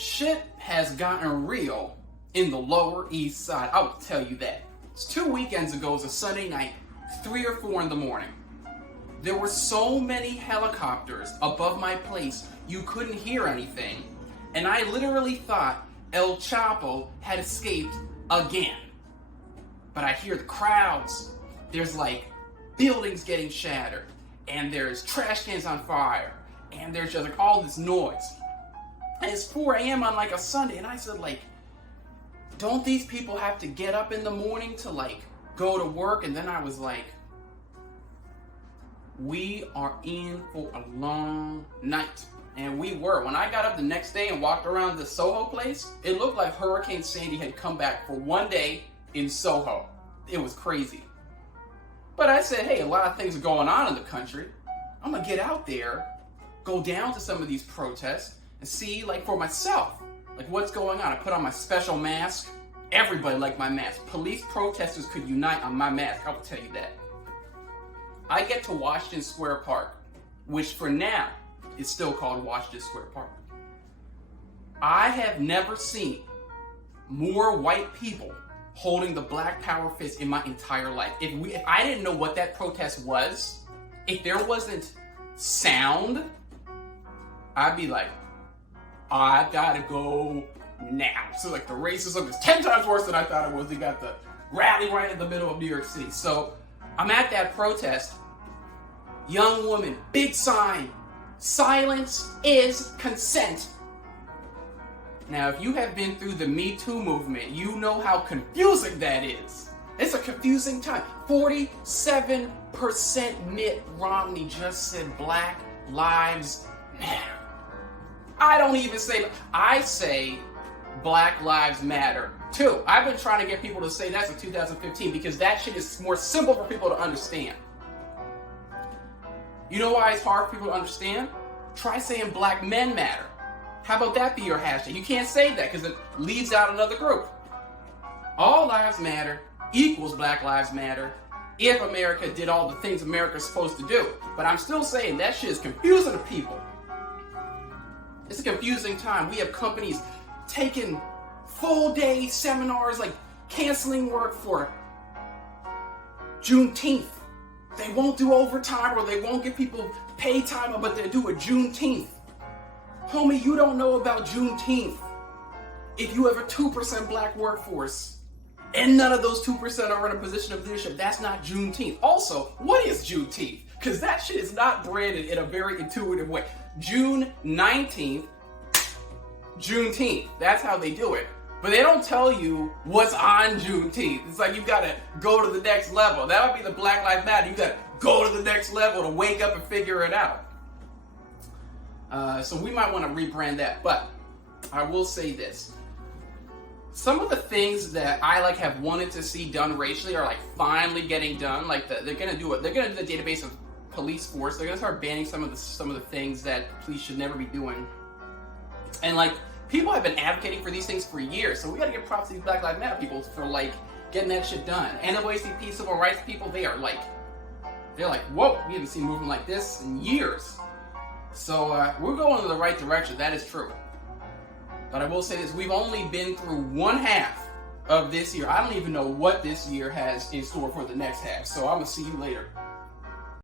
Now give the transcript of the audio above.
Shit has gotten real in the Lower East Side. I will tell you that. It's 2 weekends ago. It was a Sunday night, 3 or 4 in the morning. There were so many helicopters above my place, you couldn't hear anything. And I literally thought El Chapo had escaped again. But I hear the crowds. There's like buildings getting shattered. And there's trash cans on fire. And there's just like all this noise. And it's 4 a.m. on like a Sunday. And I said like, don't these people have to get up in the morning to like go to work? And then I was like, we are in for a long night. And we were. When I got up the next day and walked around the Soho place, it looked like Hurricane Sandy had come back for one day in Soho. It was crazy. But I said, hey, a lot of things are going on in the country. I'm going to get out there, go down to some of these protests, and see, like, for myself, like, what's going on. I put on my special mask. Everybody liked my mask. Police protesters could unite on my mask. I will tell you that. I get to Washington Square Park, which for now is still called Washington Square Park. I have never seen more white people holding the Black Power fist in my entire life. If I didn't know what that protest was, if there wasn't sound, I'd be like, I've got to go now. So like the racism is 10 times worse than I thought it was. They got the rally right in the middle of New York City. So I'm at that protest. Young woman, big sign, silence is consent. Now, if you have been through the Me Too movement, you know how confusing that is. It's a confusing time. 47% Mitt Romney just said Black Lives Matter. I don't even say, I say Black Lives Matter too. I've been trying to get people to say that since 2015 because that shit is more simple for people to understand. You know why it's hard for people to understand? Try saying Black Men Matter. How about that be your hashtag? You can't say that because it leaves out another group. All lives matter equals Black Lives Matter if America did all the things America's supposed to do. But I'm still saying that shit is confusing to people. It's a confusing time. We have companies taking full day seminars, like canceling work for Juneteenth. They won't do overtime or they won't give people pay time, but they'll do a Juneteenth. Homie, you don't know about Juneteenth. If you have a 2% black workforce and none of those 2% are in a position of leadership, that's not Juneteenth. Also, what is Juneteenth? Because that shit is not branded in a very intuitive way. June 19th, Juneteenth. That's how they do it. But they don't tell you what's on Juneteenth. It's like you gotta go to the next level. That would be the Black Lives Matter. You gotta go to the next level to wake up and figure it out. So we might want to rebrand that. But I will say this. Some of the things that I like have wanted to see done racially are like finally getting done. Like they're gonna do it. They're gonna do the database of police force. They're gonna start banning some of the things that police should never be doing. And like people have been advocating for these things for years. So we gotta give props to these Black Lives Matter people for like getting that shit done. NAACP civil rights people, they're like, whoa, we haven't seen movement like this in years. So we're going in the right direction. That is true. But I will say this, we've only been through one half of this year. I don't even know what this year has in store for the next half. So I'm going to see you later.